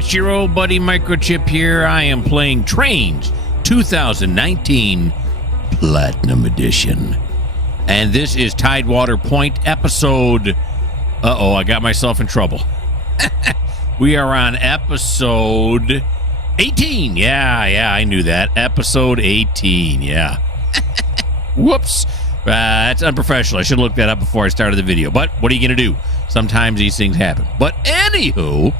It's your old buddy Mikerowchip here. I am playing Trainz 2019 Platinum Edition. And this is TideWater Point episode... Uh-oh, I got myself in trouble. We are on episode 18. Yeah, I knew that. Episode 18, yeah. Whoops. That's unprofessional. I should have looked that up before I started the video. But what are you going to do? Sometimes these things happen. But anywho...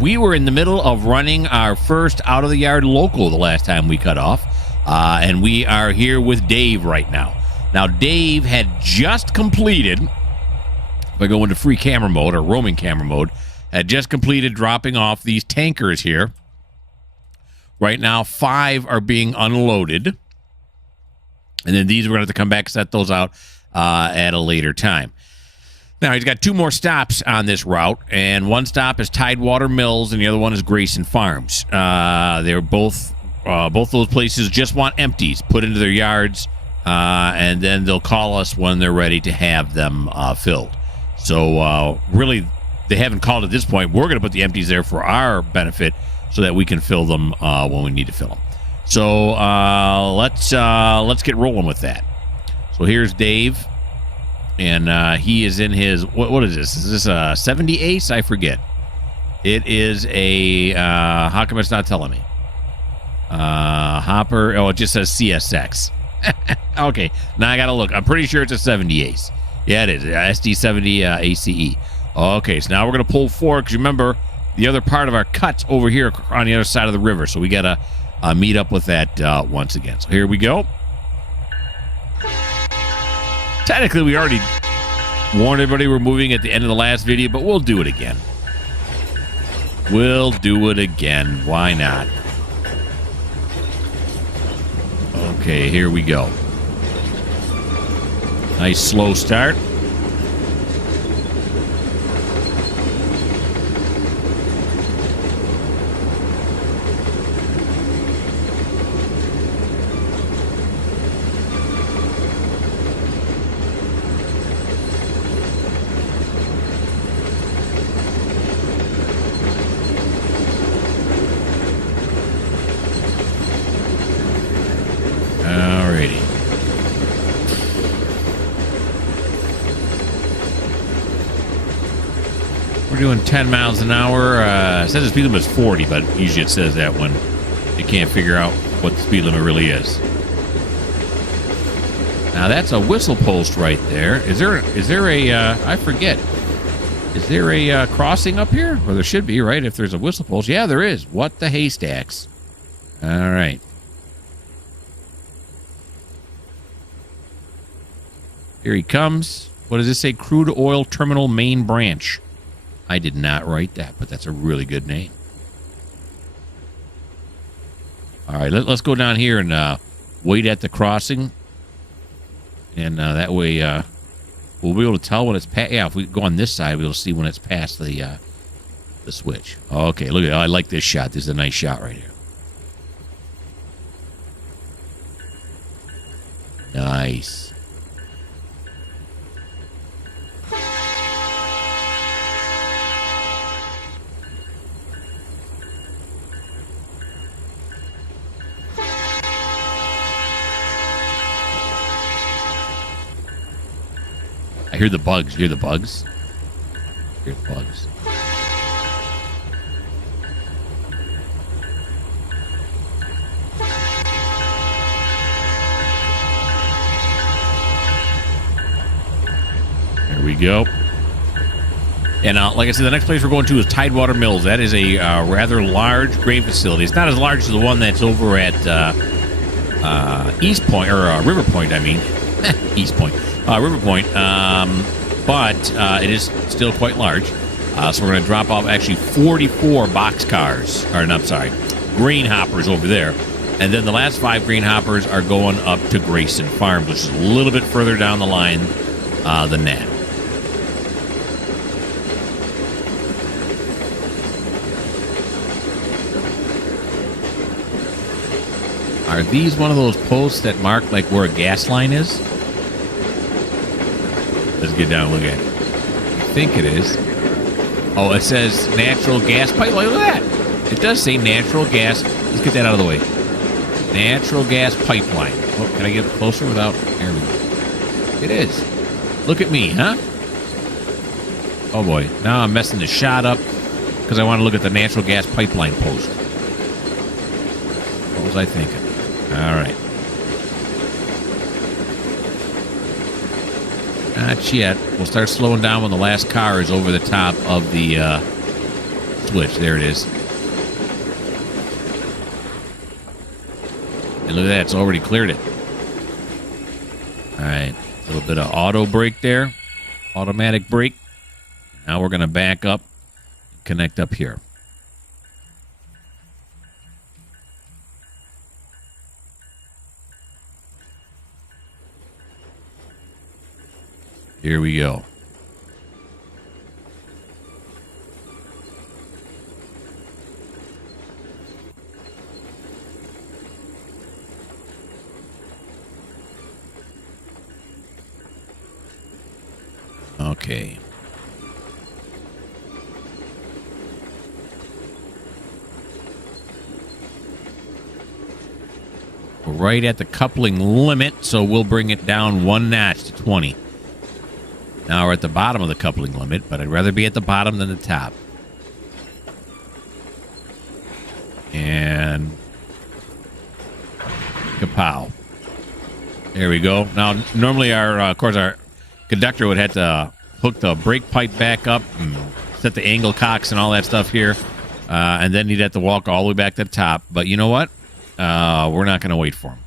we were in the middle of running our first out-of-the-yard local the last time we cut off, and we are here with Dave right now. Now, Dave had just completed, if I go into free camera mode or roaming camera mode, had just completed dropping off these tankers here. Right now, 5 are being unloaded, and then these we're going to have to come back and set those out at a later time. Now, he's got 2 more stops on this route, and one stop is TideWater Mills, and the other one is Grayson Farms. They're both those places just want empties put into their yards, and then they'll call us when they're ready to have them filled. So, really, they haven't called at this point. We're going to put the empties there for our benefit so that we can fill them when we need to fill them. So, let's get rolling with that. So, here's Dave. And he is in his, what is this? Is this a 70 Ace? I forget. It is a, how come it's not telling me? Hopper, oh, it just says CSX. Okay, now I got to look. I'm pretty sure it's a 70 Ace. Yeah, it is. SD70 ACE. Okay, so now we're going to pull forward, because remember, the other part of our cut's over here on the other side of the river. So we got to meet up with that once again. So here we go. Technically, we already warned everybody we're moving at the end of the last video, but we'll do it again. We'll do it again. Why not? Okay, here we go. Nice slow start. Doing 10 miles an hour. It says the speed limit is 40, but usually it says that when you can't figure out what the speed limit really is. Now that's a whistle post right there. Is there a I forget. Is there a crossing up here? Well, there should be, right? If there's a whistle post. Yeah, there is. What the haystacks. All right. Here he comes. What does this say? Crude Oil Terminal Main Branch. I did not write that, but that's a really good name. All right, let's go down here and wait at the crossing. And that way we'll be able to tell when it's past. Yeah, if we go on this side, we'll see when it's past the switch. Okay, look at that. I like this shot. This is a nice shot right here. Nice. I hear the bugs. You hear the bugs? I hear the bugs. There we go. And like I said, the next place we're going to is TideWater Mills. That is a rather large grain facility. It's not as large as the one that's over at East Point, or River Point, I mean. East Point. River Point, but it is still quite large. So we're going to drop off actually 44 box cars, or no, I'm sorry, grain hoppers over there. And then the last 5 grain hoppers are going up to Grayson Farms, which is a little bit further down the line than that. Are these one of those posts that mark like where a gas line is? Let's get down and look at it. I think it is. Oh, it says natural gas pipeline. Look at that. It does say natural gas. Let's get that out of the way. Natural gas pipeline. Oh, can I get closer without... There we go. It is. Look at me, huh? Oh, boy. Now I'm messing the shot up because I want to look at the natural gas pipeline post. What was I thinking? All right. Not yet. We'll start slowing down when the last car is over the top of the switch. There it is. And look at that. It's already cleared it. All right. A little bit of auto brake there. Automatic brake. Now we're going to back up and connect up here. Here we go. Okay. We're right at the coupling limit, so we'll bring it down one notch to 20. Now we're at the bottom of the coupling limit, but I'd rather be at the bottom than the top. And kapow. There we go. Now, normally of course, our conductor would have to hook the brake pipe back up and set the angle cocks and all that stuff here. And then he'd have to walk all the way back to the top. But you know what? We're not going to wait for him.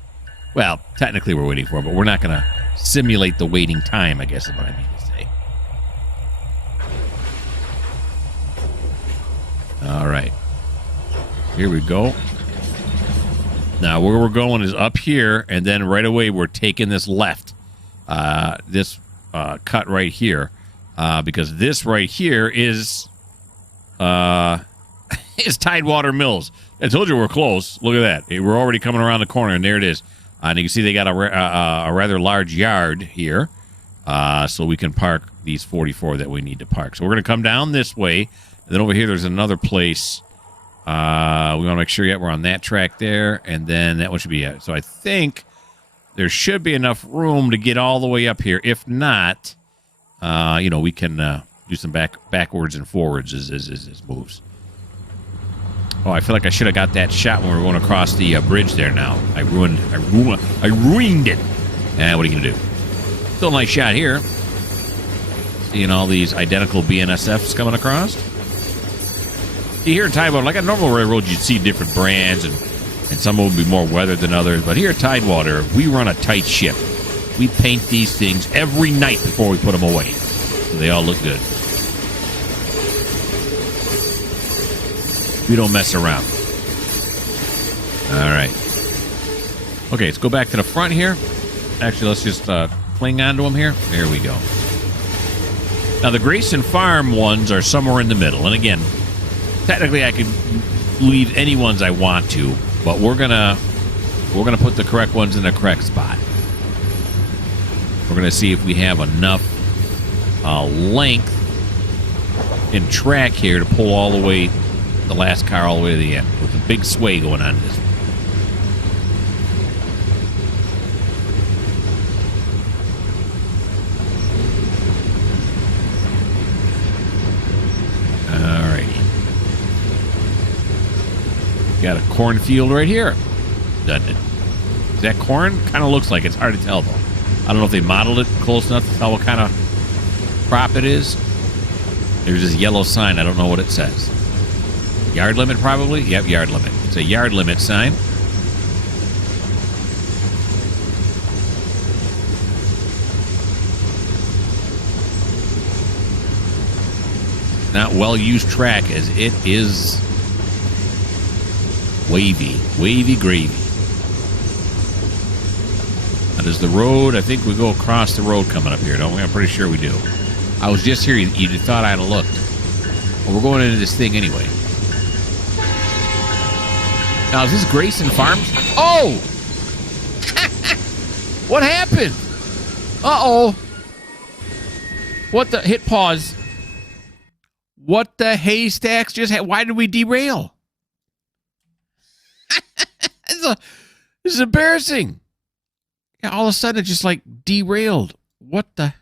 Well, technically we're waiting for him, but we're not going to simulate the waiting time, I guess is what I mean to say. All right. Here we go. Now, where we're going is up here, and then right away we're taking this left. This cut right here. Because this right here is TideWater Mills. I told you we're close. Look at that. We're already coming around the corner, and there it is. And you can see they got a rather large yard here. So we can park these 44 that we need to park. So we're going to come down this way. And then over here, there's another place. We want to make sure we're on that track there. And then that one should be it. So I think there should be enough room to get all the way up here. If not, we can do some backwards and forwards as moves. Oh, I feel like I should have got that shot when we were going across the bridge there now. I ruined it. What are you going to do? Still a nice shot here. Seeing all these identical BNSFs coming across. You hear TideWater, like a normal railroad, you'd see different brands, and some would be more weathered than others. But here at TideWater, we run a tight ship. We paint these things every night before we put them away. So they all look good. We don't mess around. All right. Okay, let's go back to the front here. Actually, let's just cling onto them here. There we go. Now, the Grayson Farm ones are somewhere in the middle. And again, technically, I could leave any ones I want to, but we're gonna put the correct ones in the correct spot. We're gonna see if we have enough length and track here to pull all the way. The last car all the way to the end with a big sway going on this one. Alrighty. Got a cornfield right here, doesn't it? Is that corn? Kind of looks like it. It's hard to tell though. I don't know if they modeled it close enough to tell what kind of crop it is. There's this yellow sign. I don't know what it says. Yard limit, probably? Yep, yard limit. It's a yard limit sign. Not well-used track, as it is wavy. Wavy gravy. Now, does the road... I think we go across the road coming up here, don't we? I'm pretty sure we do. I was just here. You thought I'd have looked. Well, we're going into this thing anyway. Now, is this Grayson Farms? Oh! What happened? Uh-oh. What the... Hit pause. What the haystacks just had? Why did we derail? This is embarrassing. Yeah, all of a sudden it just like derailed. What the?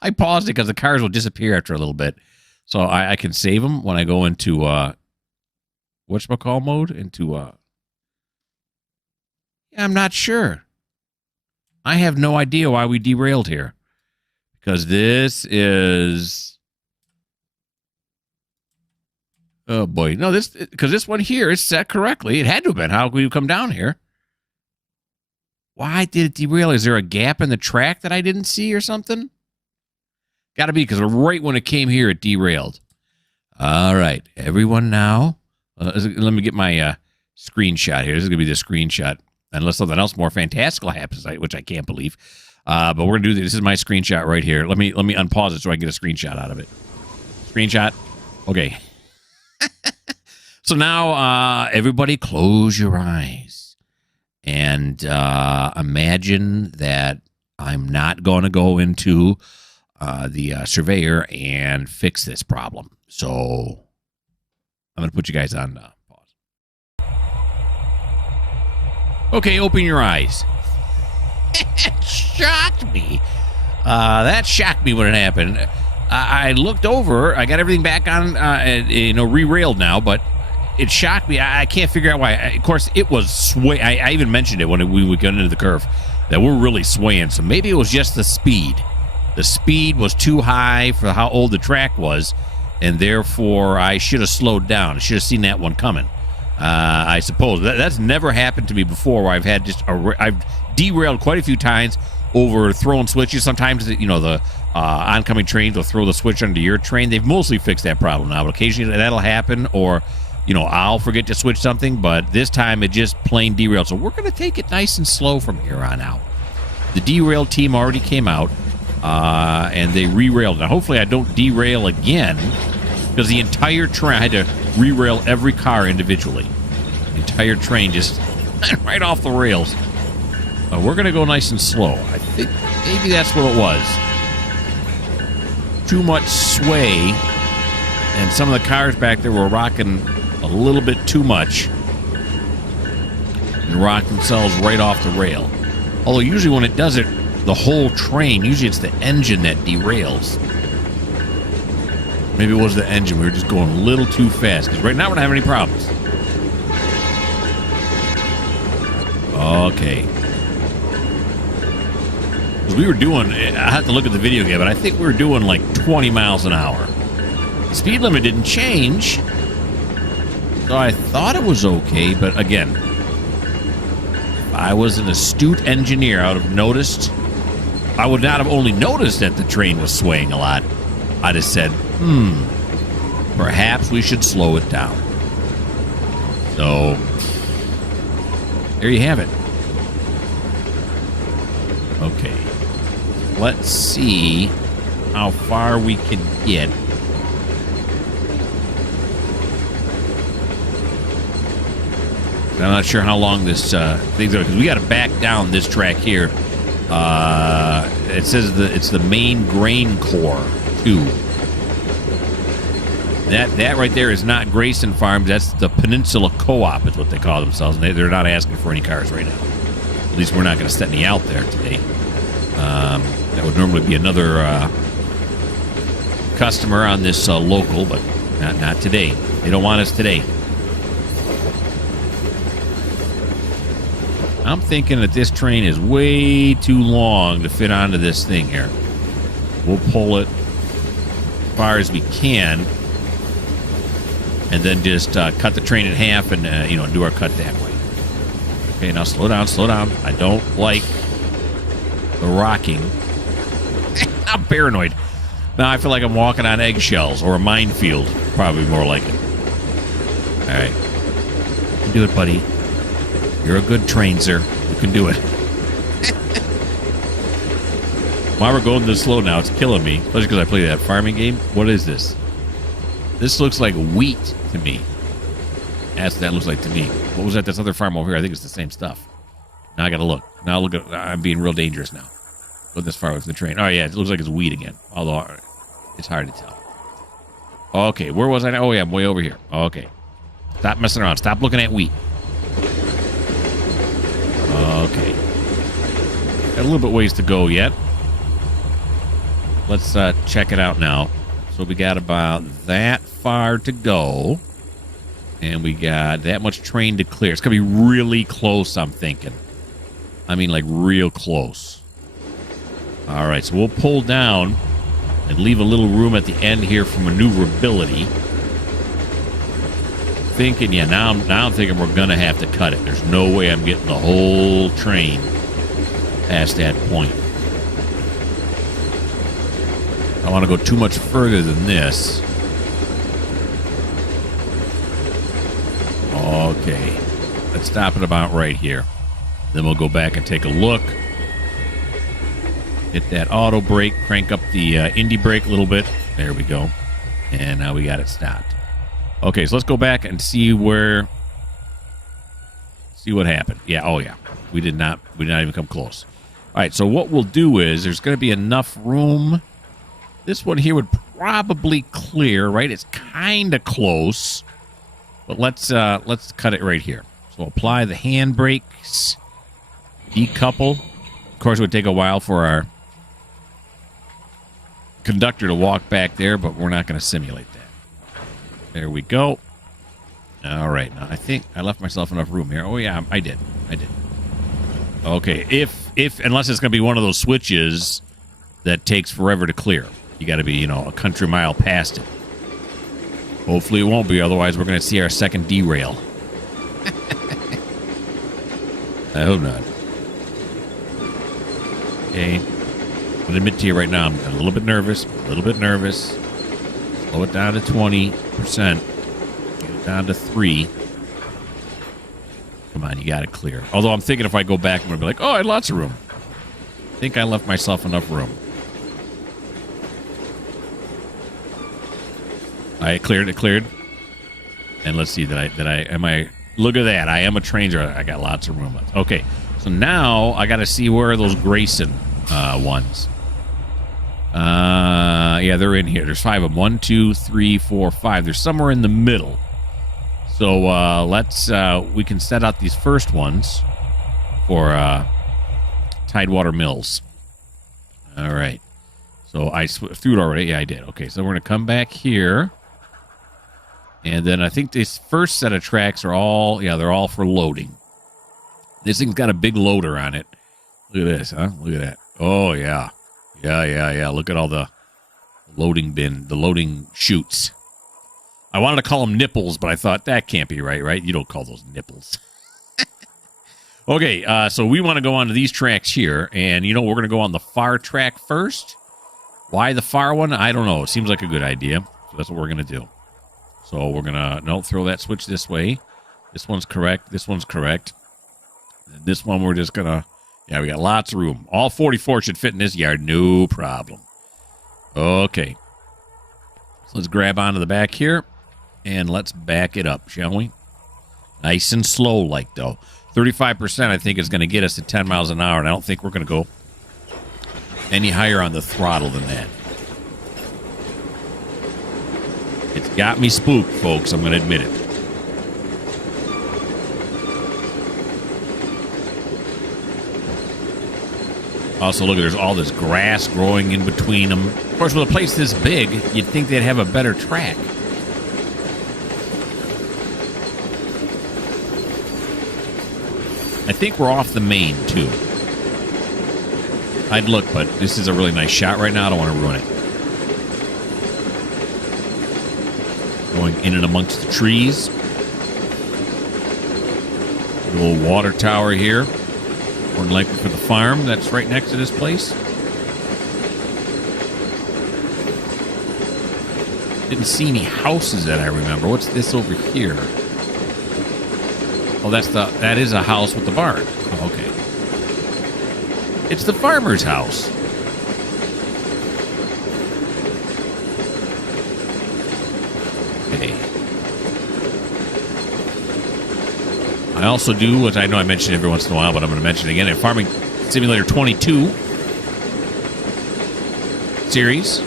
I paused it because the cars will disappear after a little bit. So I can save them when I go into whatchamacall mode? Into I'm not sure. I have no idea why we derailed here. Because this is... Oh, boy. No, because this one here is set correctly. It had to have been. How could we come down here? Why did it derail? Is there a gap in the track that I didn't see or something? Got to be, because right when it came here, it derailed. All right. Everyone now. Let me get my screenshot here. This is going to be the screenshot. Unless something else more fantastical happens, which I can't believe. But we're going to do this. This is my screenshot right here. Let me unpause it so I can get a screenshot out of it. Screenshot. Okay. So now, everybody close your eyes. And imagine that I'm not going to go into the surveyor and fix this problem. So I'm going to put you guys on pause. Okay, open your eyes. It shocked me. That shocked me when it happened. I looked over. I got everything back on, re-railed now, but it shocked me. I can't figure out why. Of course, it was sway. I even mentioned it when we got into the curve that we're really swaying. So maybe it was just the speed. The speed was too high for how old the track was, and therefore I should have slowed down. I should have seen that one coming. I suppose that's never happened to me before, where I've had I've derailed quite a few times over throwing switches. Sometimes the oncoming trains will throw the switch under your train. They've mostly fixed that problem now, but occasionally that'll happen, or I'll forget to switch something. But this time it just plain derailed. So we're going to take it nice and slow from here on out. The derail team already came out, and they re-railed. Now hopefully I don't derail again, because the entire train, I had to re-rail every car individually. The entire train just right off the rails. We're going to go nice and slow. I think maybe that's what it was. Too much sway, and some of the cars back there were rocking a little bit too much and rocked themselves right off the rail. Although usually when it does it, the whole train, usually it's the engine that derails. Maybe it was the engine. We were just going a little too fast, because right now we don't have any problems. Okay. Because we were doing, I have to look at the video again, but I think we were doing like 20 miles an hour. The speed limit didn't change, so I thought it was okay, but again, if I was an astute engineer, I would have noticed. I would not have only noticed that the train was swaying a lot. I'd have said, perhaps we should slow it down. So, there you have it. Okay. Let's see how far we can get. I'm not sure how long this thing's going, because we got to back down this track here. It says it's the main grain core 2. That right there is not Grayson Farms. That's the Peninsula Co-op is what they call themselves. And they're not asking for any cars right now. At least we're not going to set any out there today. That would normally be another customer on this local, but not today. They don't want us today. I'm thinking that this train is way too long to fit onto this thing here. We'll pull it as far as we can, and then just cut the train in half and do our cut that way. Okay, now slow down. I don't like the rocking. I'm paranoid. Now I feel like I'm walking on eggshells or a minefield. Probably more like it. All right. You can do it, buddy. You're a good Trainzer. You can do it. Why we're going this slow now, it's killing me. Especially because I play that farming game. What is this? This looks like wheat to me. That's what that looks like to me. What was that? This other farm over here. I think it's the same stuff. Now I got to look. Now look at. I'm being real dangerous now. Going this far away from the train. Oh, yeah. It looks like it's wheat again. Although it's hard to tell. Okay, where was I now? Oh, yeah, I'm way over here. Okay. Stop messing around. Stop looking at wheat. Okay. Got a little bit ways to go yet. Let's check it out now. So we got about that far to go. And we got that much train to clear. It's going to be really close, I'm thinking. I mean, like, real close. All right, so we'll pull down and leave a little room at the end here for maneuverability. Thinking, yeah, now I'm thinking we're going to have to cut it. There's no way I'm getting the whole train past that point. I don't want to go too much further than this. Okay. Let's stop it about right here. Then we'll go back and take a look. Hit that auto brake. Crank up the indie brake a little bit. There we go. And now we got it stopped. Okay, so let's go back and see what happened. Yeah, oh yeah. We did not even come close. All right, so what we'll do is there's going to be enough room. This one here would probably clear, right? It's kind of close. But let's cut it right here. So apply the hand brakes. Decouple. Of course, it would take a while for our conductor to walk back there, but we're not going to simulate that. There we go. All right. Now, I think I left myself enough room here. Oh, yeah, I did. Okay. Unless it's going to be one of those switches that takes forever to clear. You got to be, a country mile past it. Hopefully it won't be. Otherwise, we're going to see our second derail. I hope not. Okay. I'm going to admit to you right now, I'm a little bit nervous. Slow it down to 20%. Get it down to 3. Come on, you got it clear. Although I'm thinking if I go back, I'm going to be like, oh, I had lots of room. I think I left myself enough room. I cleared it. And let's see, look at that. I am a Trainz. I got lots of room left. Okay, so now I got to see where are those Grayson ones. Yeah, they're in here. There's 5 of them. 1, 2, 3, 4, 5. They're somewhere in the middle. So we can set out these first ones for TideWater Mills. All right. So I threw it already. Yeah, I did. Okay, so we're going to come back here. And then I think this first set of tracks are all, they're all for loading. This thing's got a big loader on it. Look at this, huh? Look at that. Oh, yeah. Yeah. Look at all the loading the loading chutes. I wanted to call them nipples, but I thought that can't be right? You don't call those nipples. Okay, so we want to go on to these tracks here. And, we're going to go on the far track first. Why the far one? I don't know. It seems like a good idea. So that's what we're going to do. So we're going to, throw that switch this way. This one's correct. This one's correct. And this one we're just going to, we got lots of room. All 44 should fit in this yard. No problem. Okay. So let's grab onto the back here. And let's back it up, shall we? Nice and slow like, though. 35% I think is going to get us to 10 miles an hour. And I don't think we're going to go any higher on the throttle than that. It's got me spooked, folks. I'm going to admit it. Also, look, there's all this grass growing in between them. Of course, with a place this big, you'd think they'd have a better track. I think we're off the main, too. I'd look, but this is a really nice shot right now. I don't want to ruin it. Going in and amongst the trees. A little water tower here. More than likely for the farm that's right next to this place. Didn't see any houses that I remember. What's this over here? Oh, that is a house with the barn. Oh, okay. It's the farmer's house. Okay. I also do, which I know I mention every once in a while, but I'm going to mention it again, in Farming Simulator 22 series.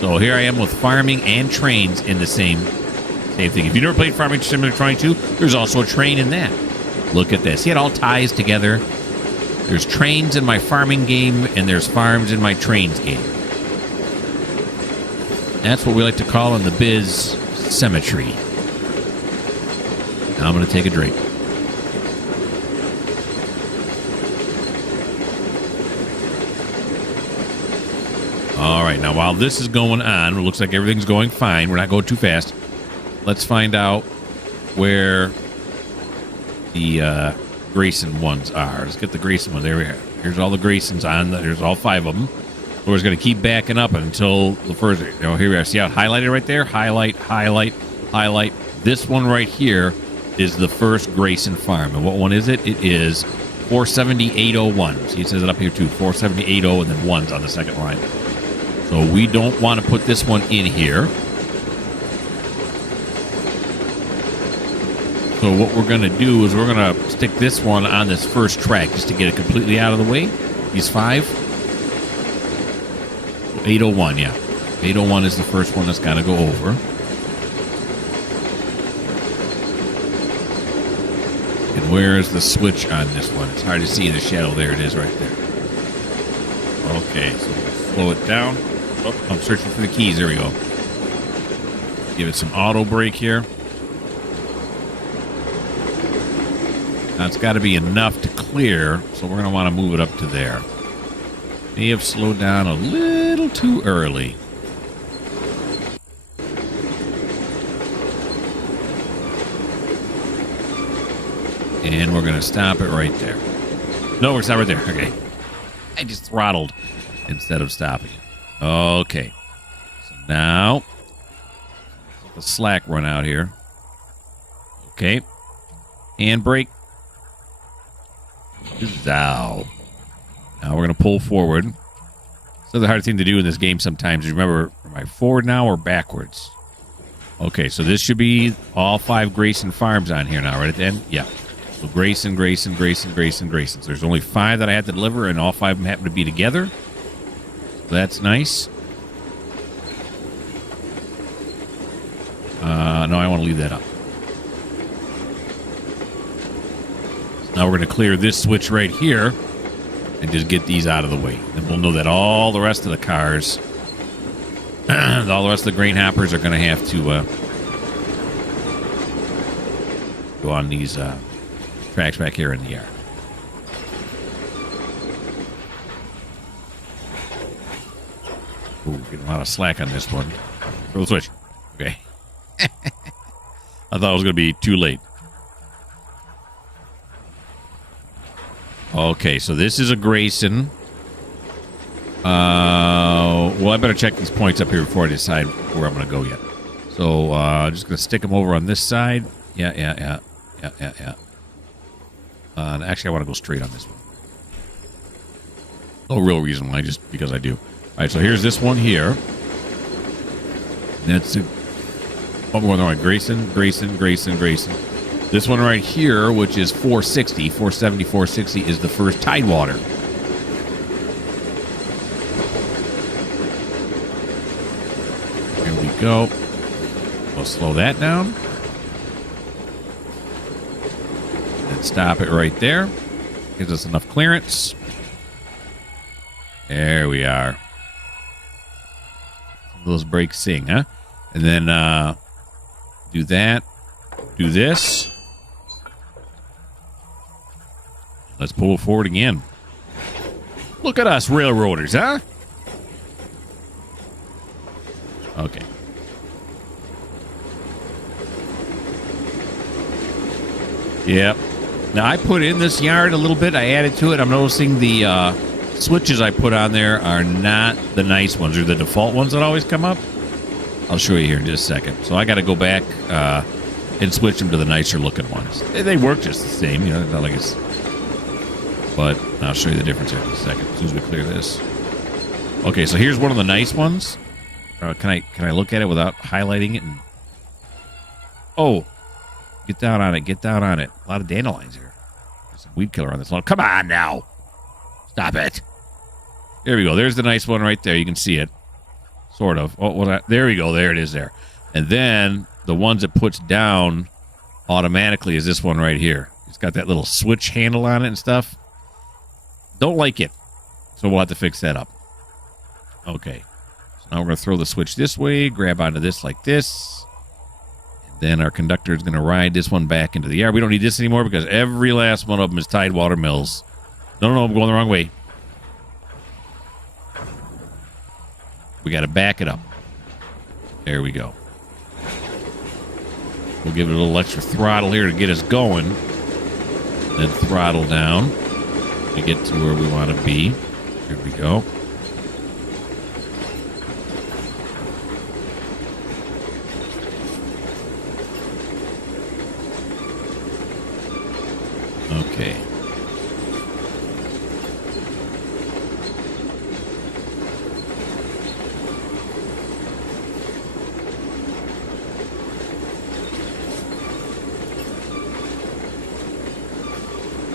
So here I am with farming and trains in the same thing. If you never played Farming Simulator 22, there's also a train in that. Look at this. See, it all ties together. There's trains in my farming game, and there's farms in my trains game. That's what we like to call in the biz symmetry. Now I'm going to take a drink. All right, now while this is going on, it looks like everything's going fine. We're not going too fast. Let's find out where the Grayson ones are. Let's get the Grayson ones. There we are. Here's all the Graysons on. There's all 5 of them. So we're just going to keep backing up until the first. Here we are. See how it highlighted right there? Highlight, highlight, highlight. This one right here is the first Grayson farm. And what one is it? It is 47801. See, it says it up here too. 47880 and then 1's on the second line. So we don't want to put this one in here. So what we're going to do is we're going to stick this one on this first track just to get it completely out of the way. These 5. 801, yeah. 801 is the first one that's got to go over. And where is the switch on this one? It's hard to see in the shadow. There it is right there. Okay, so we'll slow it down. Oh, I'm searching for the keys. There we go. Give it some auto brake here. Now it's got to be enough to clear, so we're going to want to move it up to there. May have slowed down a little too early. And we're going to stop it right there. No, we're stopped right there. Okay. I just throttled instead of stopping. Okay. So now, let the slack run out here. Okay. And brake. Zow. Now we're going to pull forward. So the hard thing to do in this game sometimes is remember, am I forward now or backwards? Okay, so this should be all 5 Grayson farms on here now, right at the end? Yeah. So Grayson, Grayson, Grayson, Grayson, Grayson. So there's only 5 that I had to deliver, and all 5 of them happen to be together. So that's nice. No, I want to leave that up. So now we're going to clear this switch right here and just get these out of the way. And we'll know that all the rest of the cars, all the rest of the grain hoppers are going to have to go on these tracks back here in the yard. Ooh, getting a lot of slack on this one. Throw the switch. Okay. I thought it was going to be too late. Okay, so this is a Grayson. Well, I better check these points up here before I decide where I'm going to go yet. So, I'm just going to stick them over on this side. Yeah. Actually, I want to go straight on this one. No real reason why, just because I do. All right, so here's this one here. That's it. Oh, we're going Grayson. This one right here, which is 460, 470, 460, is the first TideWater. Here we go. We'll slow that down. And stop it right there. Gives us enough clearance. There we are. Those brakes sing, huh? And then do that. Do this. Let's pull it forward again. Look at us railroaders, huh? Okay. Yep. Now, I put in this yard a little bit. I added to it. I'm noticing the switches I put on there are not the nice ones. They're the default ones that always come up. I'll show you here in just a second. So I got to go back and switch them to the nicer looking ones. They work just the same, you know, not like it's... But I'll show you the difference here in a second as soon as we clear this. Okay, so here's one of the nice ones. Can I look at it without highlighting it? And... Oh, get down on it. Get down on it. A lot of dandelions here. There's some weed killer on this one. Come on now. Stop it. There we go. There's the nice one right there. You can see it. Sort of. Oh, well, there we go. There it is there. And then the ones it puts down automatically is this one right here. It's got that little switch handle on it and stuff. Don't like it. So we'll have to fix that up. Okay. So now we're going to throw the switch this way, grab onto this like this. And then our conductor is going to ride this one back into the air. We don't need this anymore because every last one of them is TideWater mills. No, I'm going the wrong way. We got to back it up. There we go. We'll give it a little extra throttle here to get us going. Then throttle down to get to where we want to be. Here we go. Okay.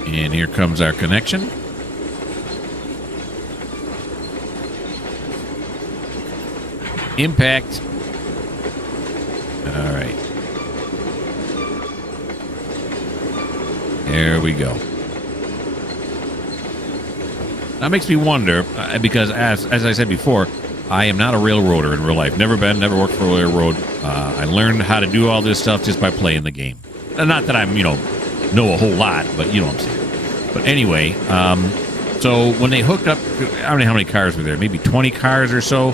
And here comes our connection. Impact. All right. There we go. That makes me wonder, because as I said before, I am not a railroader in real life. Never been, never worked for a railroad. I learned how to do all this stuff just by playing the game. Not that I'm, know a whole lot, but you know what I'm saying. But anyway, so when they hooked up, I don't know how many cars were there, maybe 20 cars or so,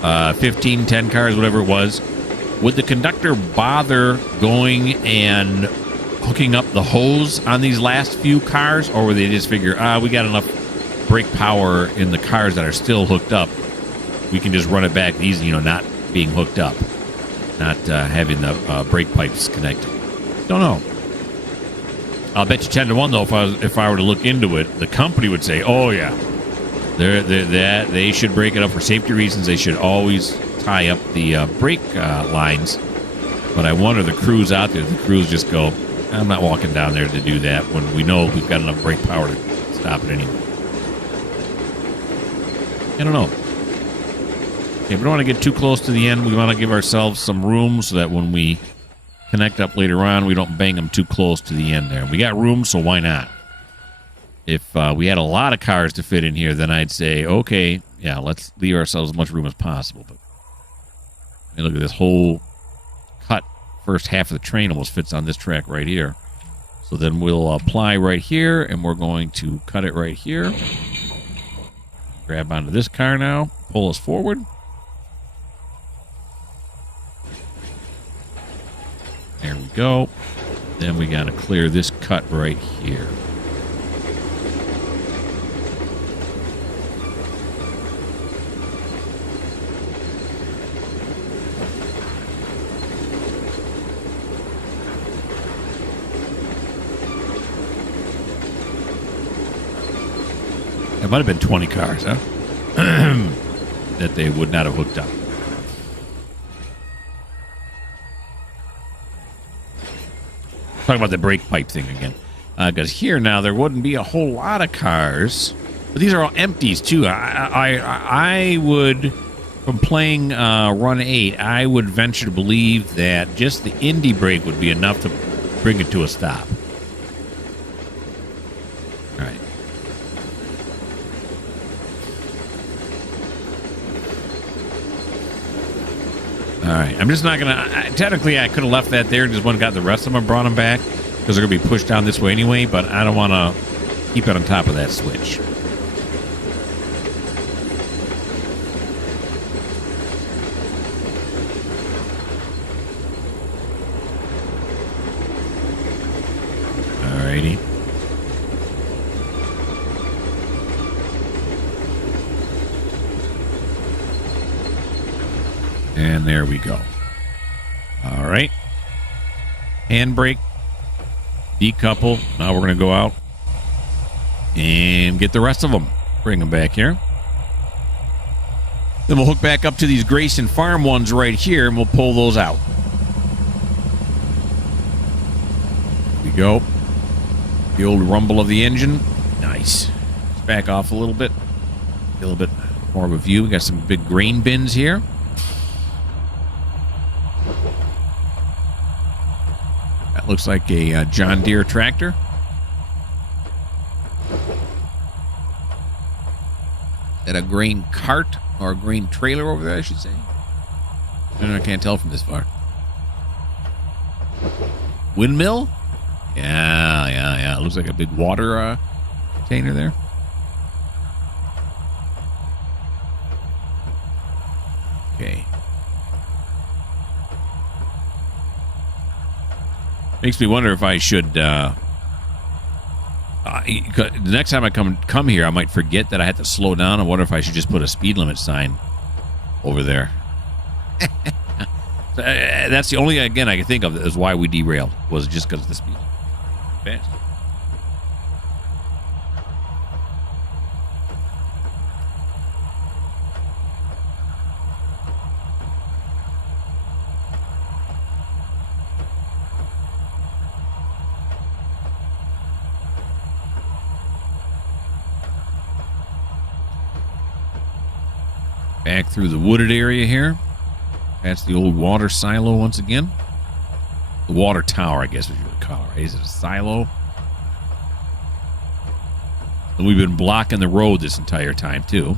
15, 10 cars, whatever it was. Would the conductor bother going and hooking up the hose on these last few cars, or would they just figure, we got enough brake power in the cars that are still hooked up, we can just run it back easy, not being hooked up, not having the brake pipes connected? Don't know. I'll bet you 10 to 1 though. If I were to look into it, the company would say, "Oh yeah, they should break it up for safety reasons. They should always tie up the brake lines." But I wonder the crews out there. The crews just go, "I'm not walking down there to do that when we know we've got enough brake power to stop it anyway." I don't know. Okay, we don't want to get too close to the end. We want to give ourselves some room so that when we connect up later on, we don't bang them too close to the end there. We got room, so why not? If we had a lot of cars to fit in here, then I'd say, okay, yeah, let's leave ourselves as much room as possible. But look at this whole cut. First half of the train almost fits on this track right here. So then we'll apply right here, and we're going to cut it right here. Grab onto this car now, pull us forward. There we go. Then we got to clear this cut right here. It might have been 20 cars, huh? That they would not have hooked up. Talking about the brake pipe thing again. Because here now there wouldn't be a whole lot of cars. But these are all empties, too. I would, from playing Run 8, I would venture to believe that just the Indy brake would be enough to bring it to a stop. All right. All right, I'm just not going to... Technically, I could have left that there and just went and got the rest of them and brought them back because they're going to be pushed down this way anyway, but I don't want to keep it on top of that switch. All righty. And there we go. All right. Handbrake. Decouple. Now we're going to go out and get the rest of them. Bring them back here. Then we'll hook back up to these Grayson Farm ones right here, and we'll pull those out. There we go. The old rumble of the engine. Nice. Let's back off a little bit. Get a little bit more of a view. We got some big grain bins here. That looks like a John Deere tractor. Is that a grain cart or a grain trailer over there, I should say? I can't tell from this far. Windmill? Yeah. It looks like a big water container there. Okay. Makes me wonder if I should. The next time I come here, I might forget that I had to slow down. I wonder if I should just put a speed limit sign over there. That's the only again I can think of is why we derailed, was just because of the speed limit. Fast. Back through the wooded area here. That's the old water silo once again. The water tower, I guess what you would call it, right? Is it a silo? And we've been blocking the road this entire time, too.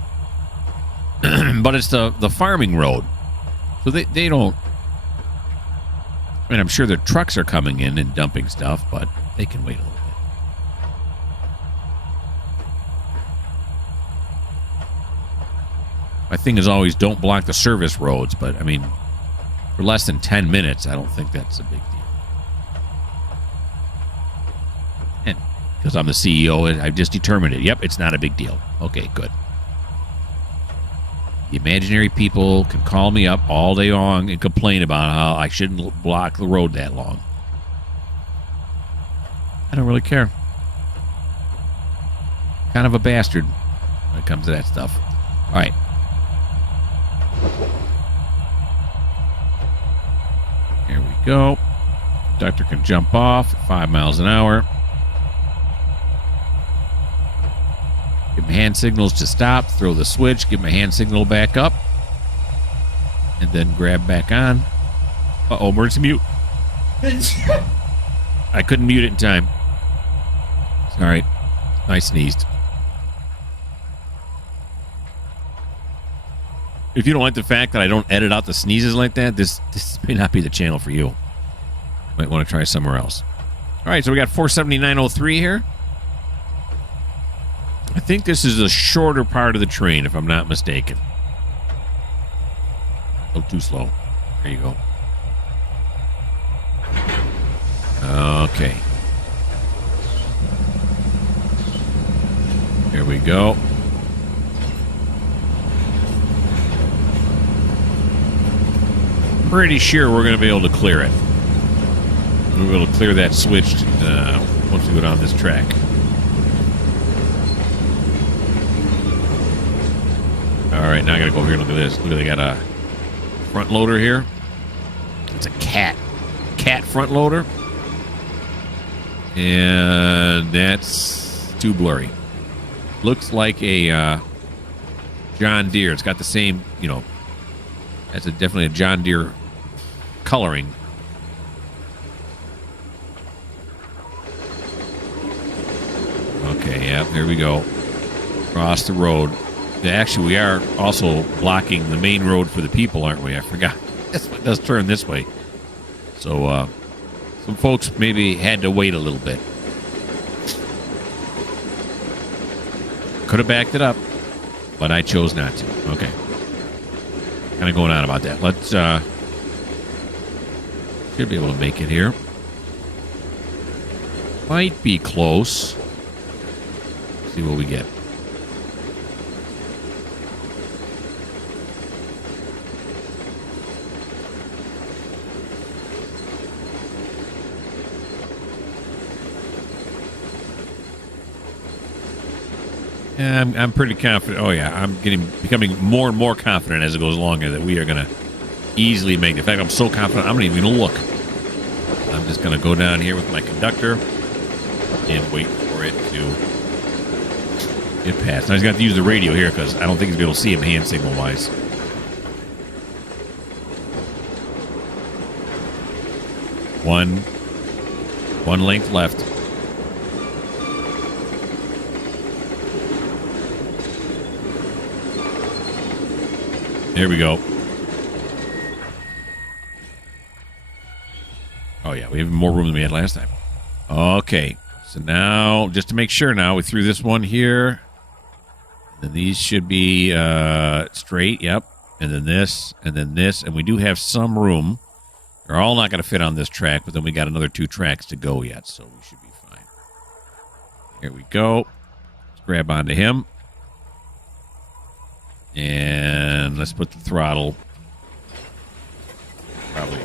But it's the farming road. So they don't... I mean, I'm sure their trucks are coming in and dumping stuff, but they can wait a little bit. My thing is always don't block the service roads, but I mean, for less than 10 minutes, I don't think that's a big deal. And because I'm the CEO, I've just determined it. Yep, it's not a big deal. Okay, good. The imaginary people can call me up all day long and complain about how I shouldn't block the road that long. I don't really care. Kind of a bastard when it comes to that stuff. All right. Here we go. Conductor can jump off at 5 miles an hour. Give him hand signals to stop. Throw the switch. Give him a hand signal back up. And then grab back on. Uh-oh, emergency mute. I couldn't mute it in time. Sorry. I sneezed. If you don't like the fact that I don't edit out the sneezes like that, this may not be the channel for you. Might want to try somewhere else. All right, so we got 479.03 here. I think this is the shorter part of the train, if I'm not mistaken. A little too slow. There you go. Okay. Here we go. Pretty sure we're going to be able to clear it. We'll be able to clear that switch once we go down this track. All right, now I got to go over here and look at this. Look, they got a front loader here. It's a cat front loader. And that's too blurry. Looks like a John Deere. It's got the same, that's definitely a John Deere coloring. Okay, yeah, there we go. Across the road. Actually, we are also blocking the main road for the people, aren't we? I forgot. Let's turn this way. So, some folks maybe had to wait a little bit. Could have backed it up, but I chose not to. Okay. Kind of going on about that. Let's, should be able to make it here. Might be close. See what we get. Yeah, I'm pretty confident. Oh yeah, I'm becoming more and more confident as it goes along here that we are going to easily make it. In fact, I'm so confident I'm not even going to look. I'm just going to go down here with my conductor and wait for it to get past. Now he's got to use the radio here because I don't think he's going to be able to see him hand signal wise. One, One length left. There we go. Oh, yeah, we have more room than we had last time. Okay, so now, just to make sure now, we threw this one here. Then these should be straight, yep. And then this, and we do have some room. They're all not going to fit on this track, but then we got another 2 tracks to go yet, so we should be fine. Here we go. Let's grab onto him. And let's put the throttle. Probably.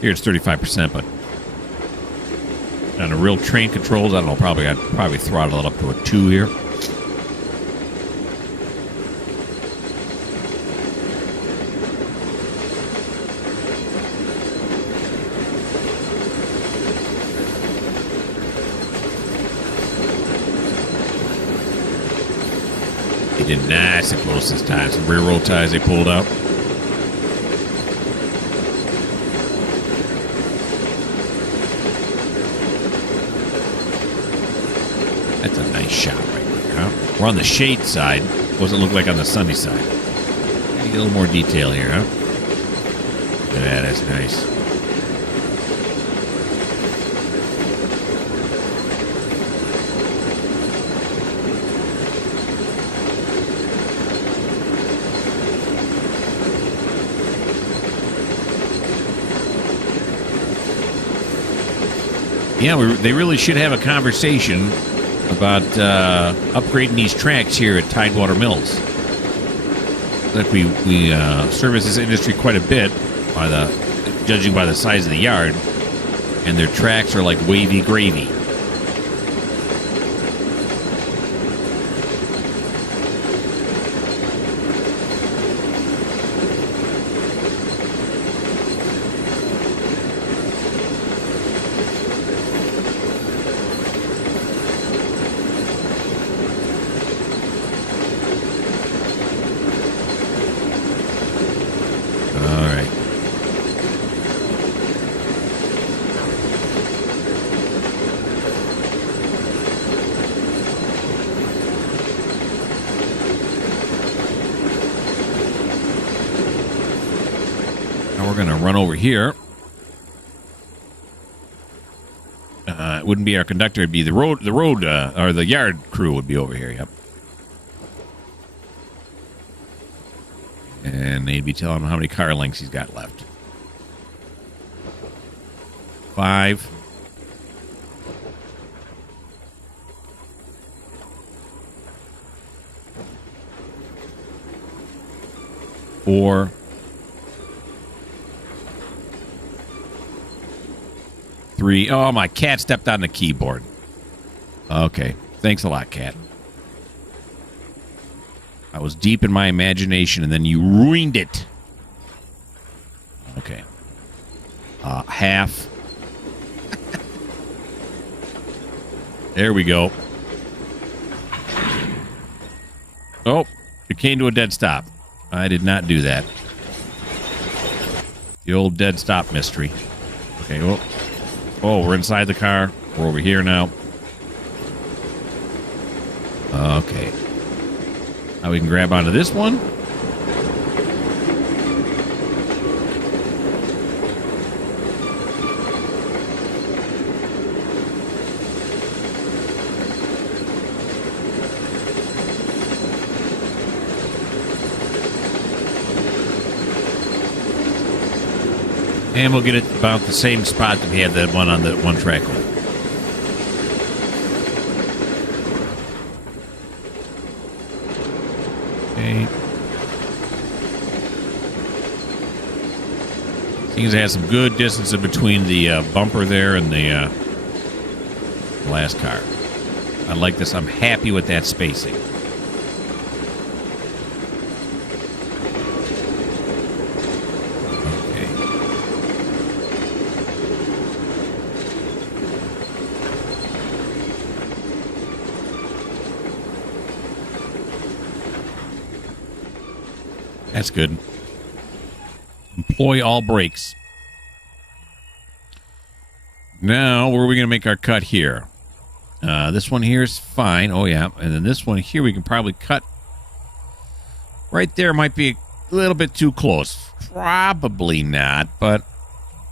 Here it's 35%, but on the real train controls, I don't know, I'd probably throttle it up to a 2 here. They did nice and close this time. Some rear roll ties they pulled out. That's a nice shot right there, huh? We're on the shade side. Doesn't look like on the sunny side. Get a little more detail here, huh? Look at that. That's nice. Yeah, they really should have a conversation about upgrading these tracks here at TideWater Mills. Like we service this industry quite a bit, judging by the size of the yard, and their tracks are like wavy gravy. We're going to run over here. It wouldn't be our conductor. It'd be the road, or the yard crew would be over here. Yep. And they'd be telling him how many car lengths he's got left. 5. 4. 3. Oh, my cat stepped on the keyboard. Okay. Thanks a lot, cat. I was deep in my imagination, and then you ruined it. Okay. Half. There we go. Oh, it came to a dead stop. I did not do that. The old dead stop mystery. Okay, well. Oh, we're inside the car. We're over here now. Okay. Now we can grab onto this one. And we'll get it about the same spot that we had that one on the one track with. Okay. Seems it has some good distance in between the bumper there and the last car. I like this. I'm happy with that spacing. That's good. Employ all brakes. Now, where are we going to make our cut here? This one here is fine. Oh, yeah. And then this one here, we can probably cut. Right there might be a little bit too close. Probably not, but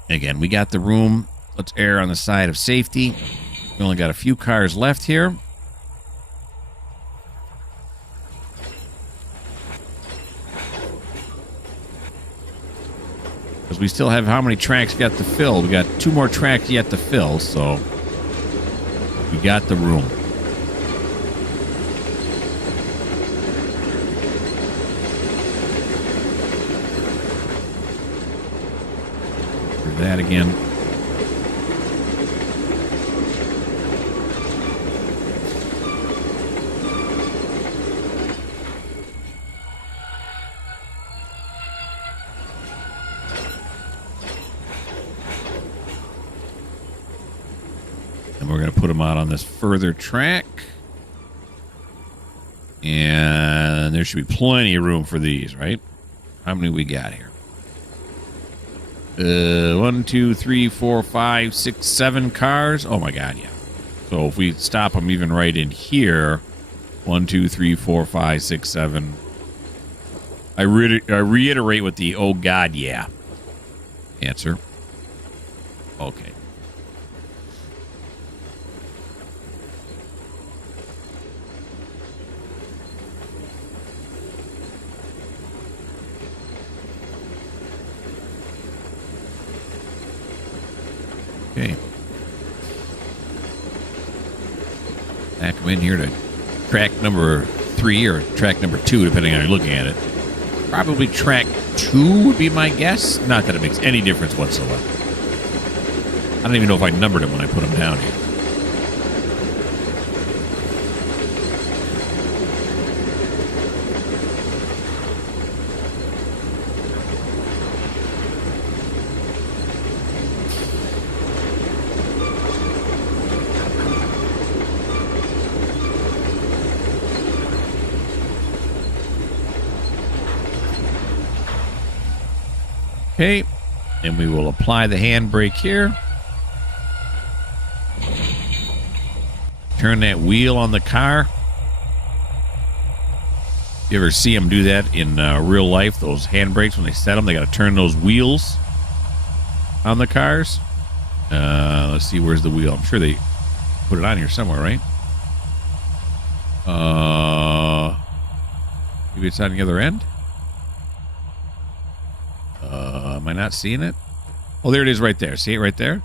again, we got the room. Let's err on the side of safety. We only got a few cars left here. Because we still have how many tracks got to fill? We got 2 more tracks yet to fill, so we got the room. For that again. And we're going to put them out on this further track. And there should be plenty of room for these, right? How many we got here? 1, 2, 3, 4, 5, 6, 7 cars. Oh my God, yeah. So if we stop them even right in here, 1, 2, 3, 4, 5, 6, 7. I reiterate with the oh God, yeah answer. Okay. Okay. Back them in here to track number 3 or track number 2, depending on how you're looking at it. Probably track 2 would be my guess. Not that it makes any difference whatsoever. I don't even know if I numbered them when I put them down here. Okay, and we will apply the handbrake here. Turn that wheel on the car. You ever see them do that in real life? Those handbrakes, when they set them, they got to turn those wheels on the cars. Let's see, where's the wheel? I'm sure they put it on here somewhere, right? Maybe it's on the other end. Am I not seeing it? Oh, there it is right there. See it right there?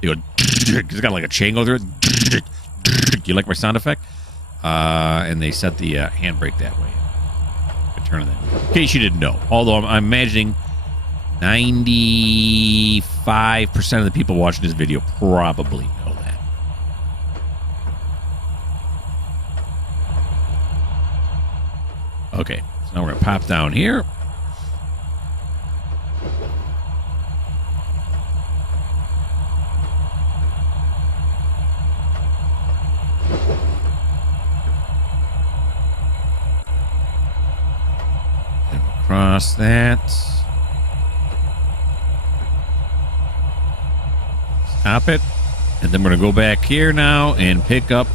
You go, it's got like a chain go through it. You like my sound effect? And they set the handbrake that way. I turn it that way. In case you didn't know. Although I'm imagining 95% of the people watching this video probably know that. Okay, so now we're going to pop down here. Cross that. Stop it. And then we're going to go back here now and pick up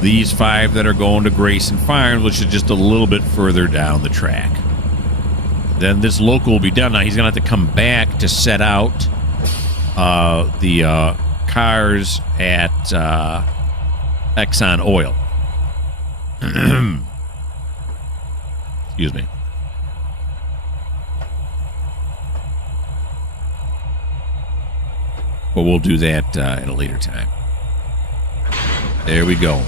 these 5 that are going to Grayson Farms, which is just a little bit further down the track. Then this local will be done. Now he's going to have to come back to set out the cars at Exxon Oil. Excuse me. But we'll do that at a later time. There we go.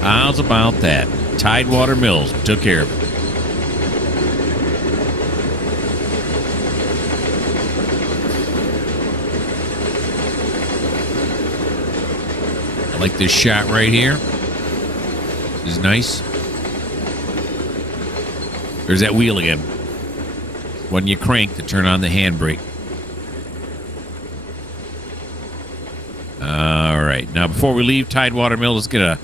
How's about that? TideWater Mills took care of it. I like this shot right here. This is nice. There's that wheel again. When you crank to turn on the handbrake. All right. Now before we leave TideWater Mill, let's get a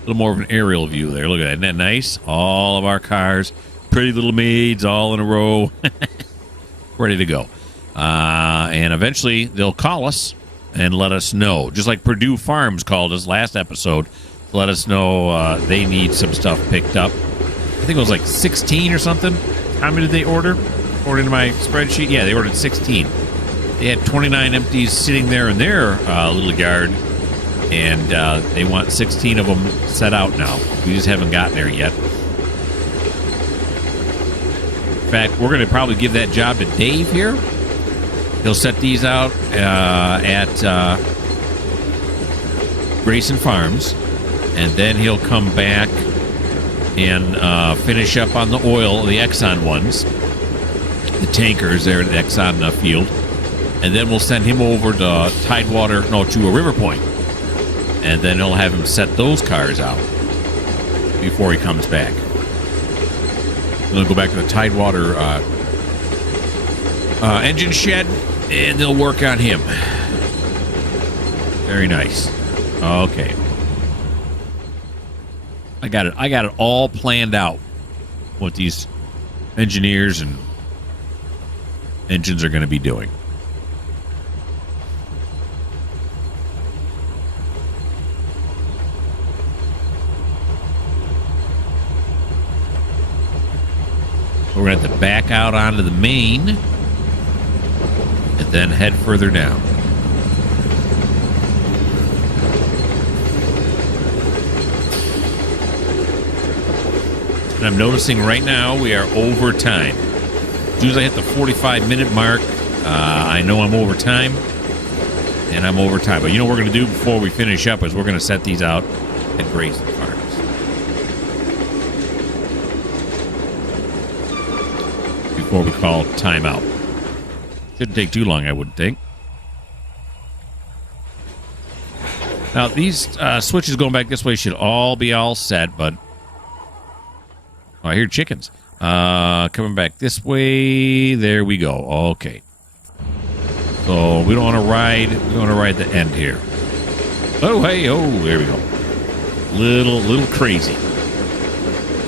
little more of an aerial view there. Look at that. Isn't that nice? All of our cars, pretty little maids all in a row, ready to go. And eventually they'll call us and let us know. Just like Purdue Farms called us last episode to let us know they need some stuff picked up. I think it was like 16 or something. How many did they order? According to my spreadsheet, yeah, they ordered 16. They had 29 empties sitting there in their little yard, and they want 16 of them set out now. We just haven't gotten there yet. In fact, we're going to probably give that job to Dave here. He'll set these out at Grayson Farms, and then he'll come back and finish up on the oil, the Exxon ones, the tankers there at the Exxon field. And then we'll send him over to TideWater, to a River Point. And then he'll have him set those cars out before he comes back. We'll go back to the TideWater engine shed, and they'll work on him. Very nice. Okay. I got it all planned out, what these engineers and engines are going to be doing. We're going to have to back out onto the main and then head further down. And I'm noticing right now we are over time. As soon as I hit the 45-minute mark, I know I'm over time, and I'm over time. But you know what we're going to do before we finish up is we're going to set these out at Grayson Farms. Before we call timeout. Shouldn't take too long, I wouldn't think. Now, these switches going back this way should all be all set, but... Oh, I hear chickens. Coming back this way. There we go. Okay. So, we don't want to ride... We don't want to ride the end here. Oh, hey, oh, there we go. Little crazy.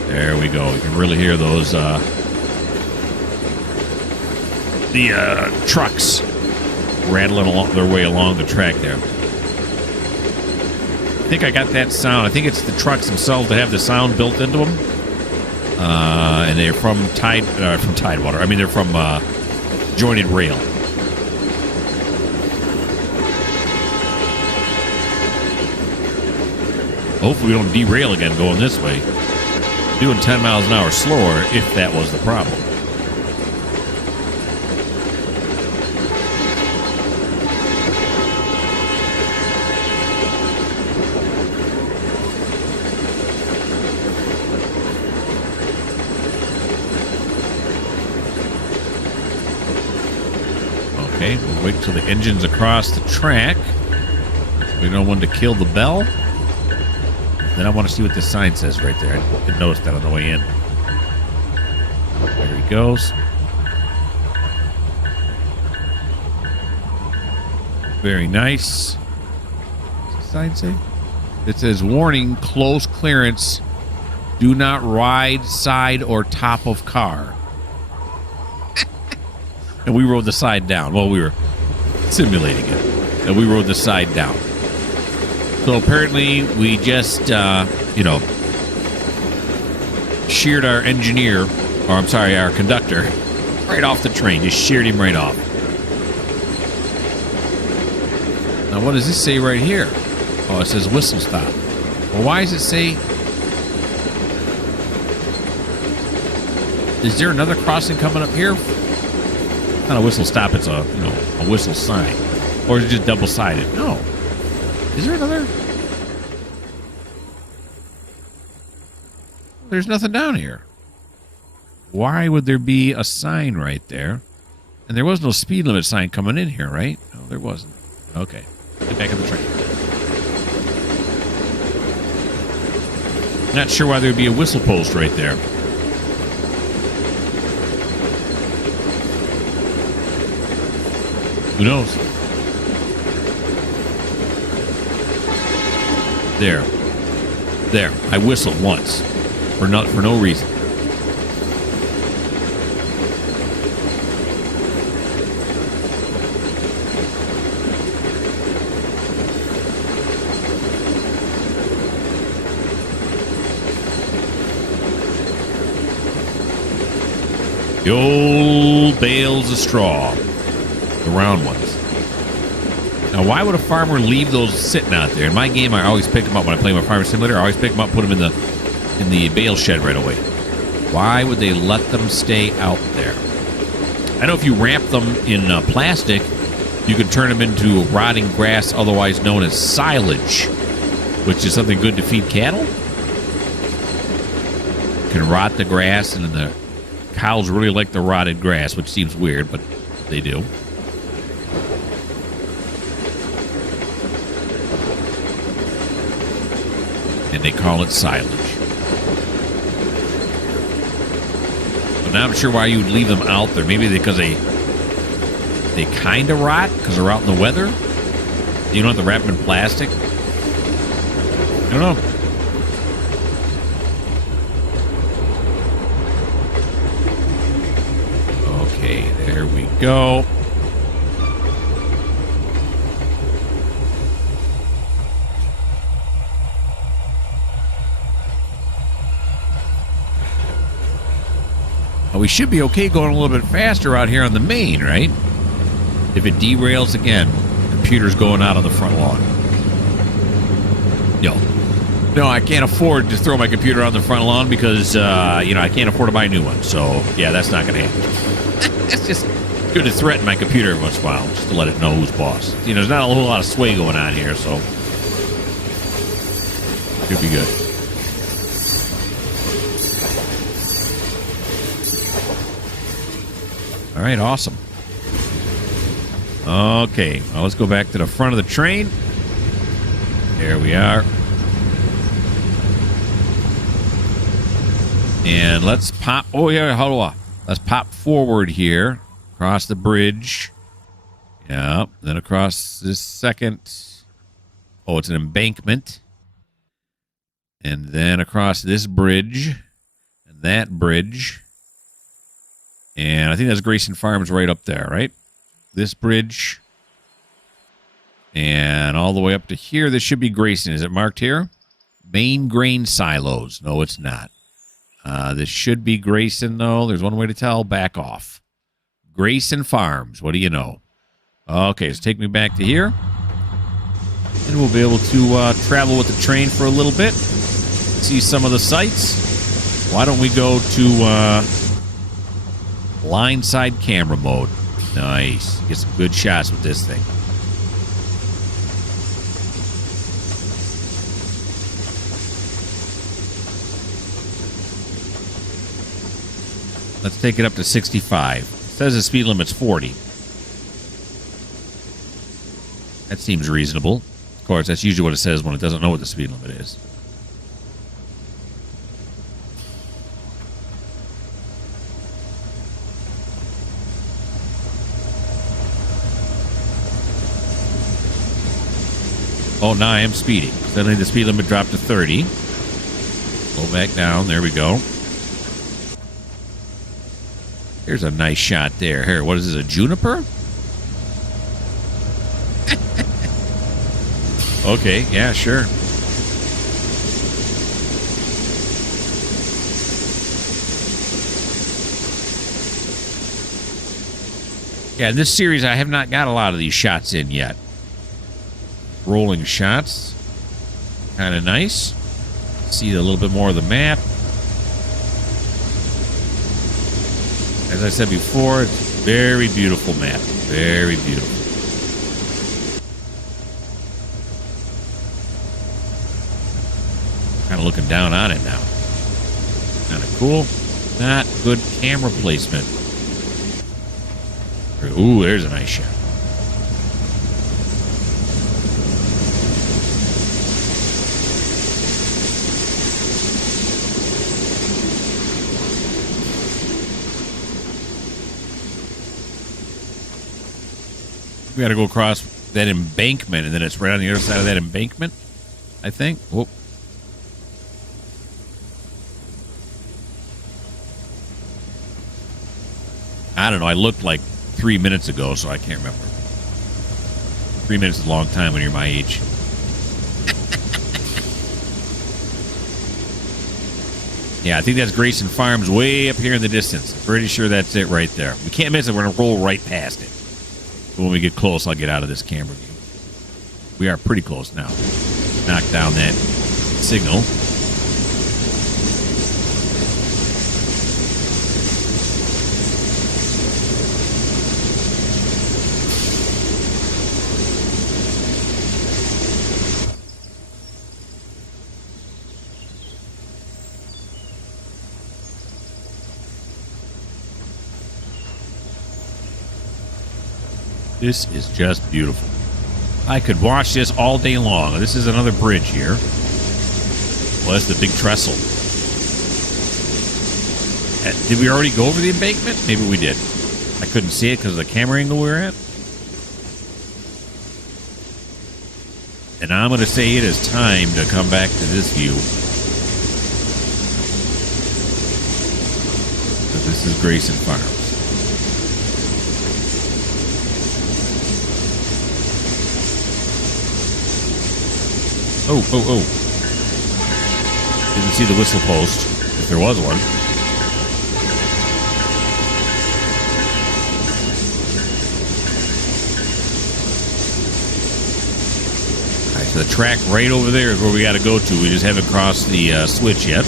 There we go. You can really hear those... the trucks rattling along their way along the track there. I think I got that sound. I think it's the trucks themselves that have the sound built into them. And they're from TideWater. I mean, they're from Jointed Rail. Hopefully we don't derail again going this way. Doing 10 miles an hour slower if that was the problem. Okay, we'll wait till the engine's across the track. We don't want to kill the bell. Then I want to see what this sign says right there. I didn't notice that on the way in. There he goes. Very nice. What's the sign say? It says, warning, close clearance. Do not ride side or top of car. And we rode the side down. Well, we were simulating it. And we rode the side down. So apparently we just, sheared our engineer, or I'm sorry, our conductor, right off the train. Just sheared him right off. Now, what does this say right here? Oh, it says whistle stop. Well, why does it say... Is there another crossing coming up here? Not a whistle stop, it's a whistle sign. Or is it just double-sided? No. Is there another? There's nothing down here. Why would there be a sign right there? And there was no speed limit sign coming in here, right? No, there wasn't. Okay. Get back on the train. Not sure why there'd be a whistle post right there. Who knows? There. There. I whistled once. For no reason. The old bales of straw. The round ones. Now, why would a farmer leave those sitting out there? In my game, I always pick them up when I play my Farmer Simulator. I always pick them up, put them in the bale shed right away. Why would they let them stay out there? I know if you wrap them in plastic, you can turn them into rotting grass, otherwise known as silage, which is something good to feed cattle. You can rot the grass, and then the cows really like the rotted grass, which seems weird, but they do. And they call it silage. But now I'm not sure why you would leave them out there. Maybe because they kind of rot because they're out in the weather. You don't have to wrap them in plastic. I don't know. Okay, there we go. We should be okay going a little bit faster out here on the main, right? If it derails again, the computer's going out on the front lawn. No, I can't afford to throw my computer on the front lawn because, I can't afford to buy a new one. So, yeah, that's not going to happen. It's just good to threaten my computer every once in a while, just to let it know who's boss. There's not a whole lot of sway going on here, so should be good. All right, awesome. Okay, well, let's go back to the front of the train. There we are. And let's pop. Oh, yeah, hold on. Let's pop forward here. Across the bridge. Yeah, then across this second. Oh, it's an embankment. And then across this bridge. And that bridge. And I think that's Grayson Farms right up there, right? This bridge. And all the way up to here. This should be Grayson. Is it marked here? Main grain silos. No, it's not. This should be Grayson, though. There's one way to tell. Back off. Grayson Farms. What do you know? Okay, so take me back to here. And we'll be able to travel with the train for a little bit. See some of the sights. Why don't we go to line side camera mode? Nice. Get some good shots with this thing. Let's take it up to 65. It says the speed limit's 40. That seems reasonable. Of course, that's usually what it says when it doesn't know what the speed limit is. Oh, now I am speeding. Suddenly the speed limit dropped to 30. Slow back down. There we go. Here's a nice shot there. Here, what is this, a juniper? Okay, yeah, sure. Yeah, in this series, I have not got a lot of these shots in yet. Rolling shots. Kind of nice. See a little bit more of the map. As I said before, it's a very beautiful map. Very beautiful. Kind of looking down on it now. Kind of cool. Not good camera placement. Ooh, there's a nice shot. We got to go across that embankment, and then it's right on the other side of that embankment. I think. Whoop. I don't know. I looked like 3 minutes ago, so I can't remember. 3 minutes is a long time when you're my age. Yeah, I think that's Grayson Farms way up here in the distance. Pretty sure that's it right there. We can't miss it. We're going to roll right past it. But when we get close, I'll get out of this camera view. We are pretty close now. Knock down that signal. This is just beautiful. I could watch this all day long. This is another bridge here. Well, that's the big trestle. Did we already go over the embankment? Maybe we did. I couldn't see it because of the camera angle we were at. And I'm going to say it is time to come back to this view. This is Grayson Farms. Oh, oh, oh. Didn't see the whistle post, if there was one. All right, so the track right over there is where we got to go to. We just haven't crossed the switch yet.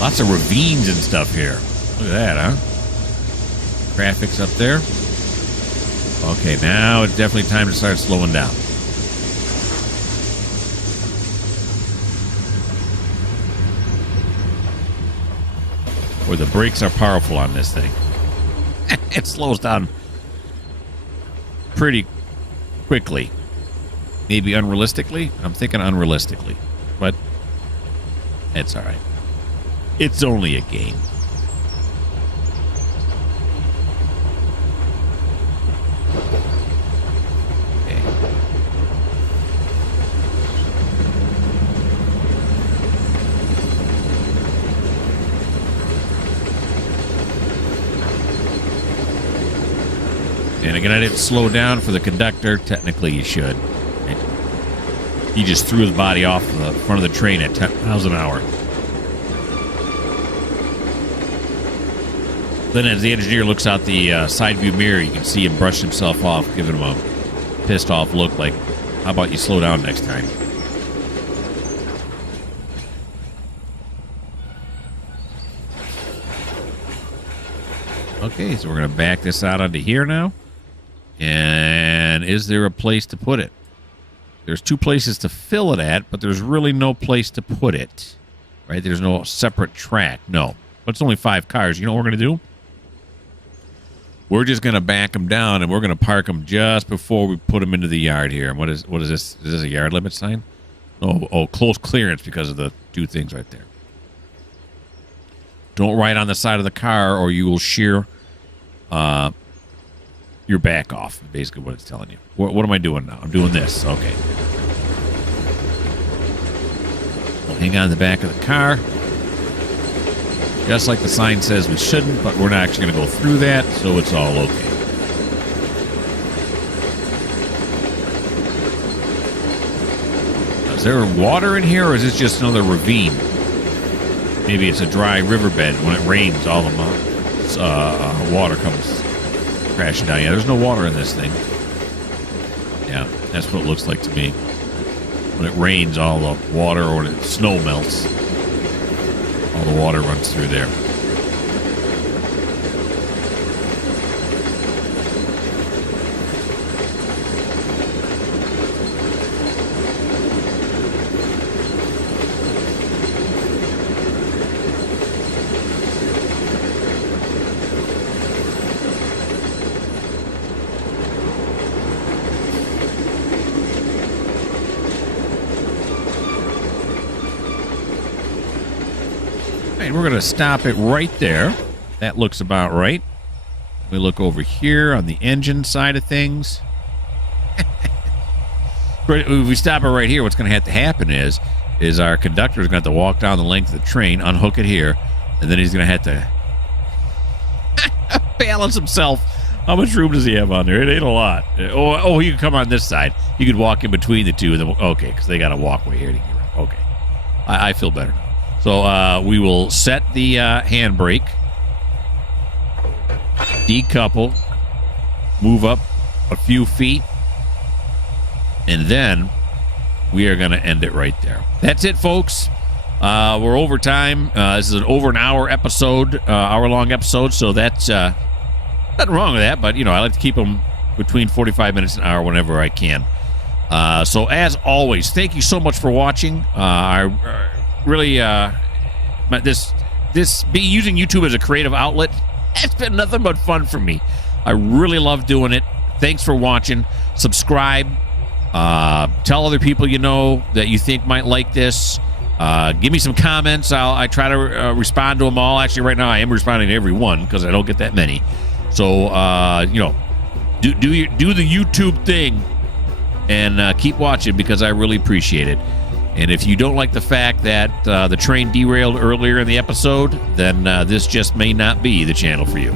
Lots of ravines and stuff here. Look at that, huh? Traffic's up there. Okay, now it's definitely time to start slowing down. Or the brakes are powerful on this thing. It slows down pretty quickly. Maybe unrealistically? I'm thinking unrealistically. But it's all right. It's only a game. And again, I didn't slow down for the conductor. Technically, you should. He just threw his body off the front of the train at 10 miles an hour. Then as the engineer looks out the side view mirror, you can see him brush himself off, giving him a pissed off look like, how about you slow down next time? Okay, so we're going to back this out onto here now. And is there a place to put it? There's two places to fill it at, but there's really no place to put it. Right? There's no separate track. No. But it's only 5 cars. You know what we're going to do? We're just going to back them down, and we're going to park them just before we put them into the yard here. And what is this? Is this a yard limit sign? Oh, close clearance because of the 2 things right there. Don't ride on the side of the car, or you will shear your back off, basically what it's telling you. What am I doing now? I'm doing this. Okay. We'll hang on the back of the car. Just like the sign says we shouldn't, but we're not actually going to go through that, so it's all okay. Is there water in here, or is this just another ravine? Maybe it's a dry riverbed. When it rains, all the water comes crashing down. Yeah, there's no water in this thing. Yeah, that's what it looks like to me. When it rains, all the water, or when it snow melts, all the water runs through there. We're going to stop it right there. That looks about right. We look over here on the engine side of things. If we stop it right here, what's going to have to happen is our conductor is going to have to walk down the length of the train, unhook it here, and then he's going to have to balance himself. How much room does he have on there? It ain't a lot. Oh, you can come on this side. You could walk in between the two. And then, okay, because they got a walkway here to get around. Okay. I feel better now. So we will set the handbrake, decouple, move up a few feet, and then we are going to end it right there. That's it, folks. We're over time. This is an over an hour episode, hour-long episode, so that's nothing wrong with that, but, you know, I like to keep them between 45 minutes and an hour whenever I can. So, as always, thank you so much for watching. I really, using YouTube as a creative outlet, it's been nothing but fun for me. I really love doing it. Thanks for watching. Subscribe. Tell other people you know that you think might like this. Give me some comments. I try to respond to them all. Actually, right now I am responding to every one because I don't get that many. So, you know, do the YouTube thing and keep watching because I really appreciate it. And if you don't like the fact that the train derailed earlier in the episode, then this just may not be the channel for you.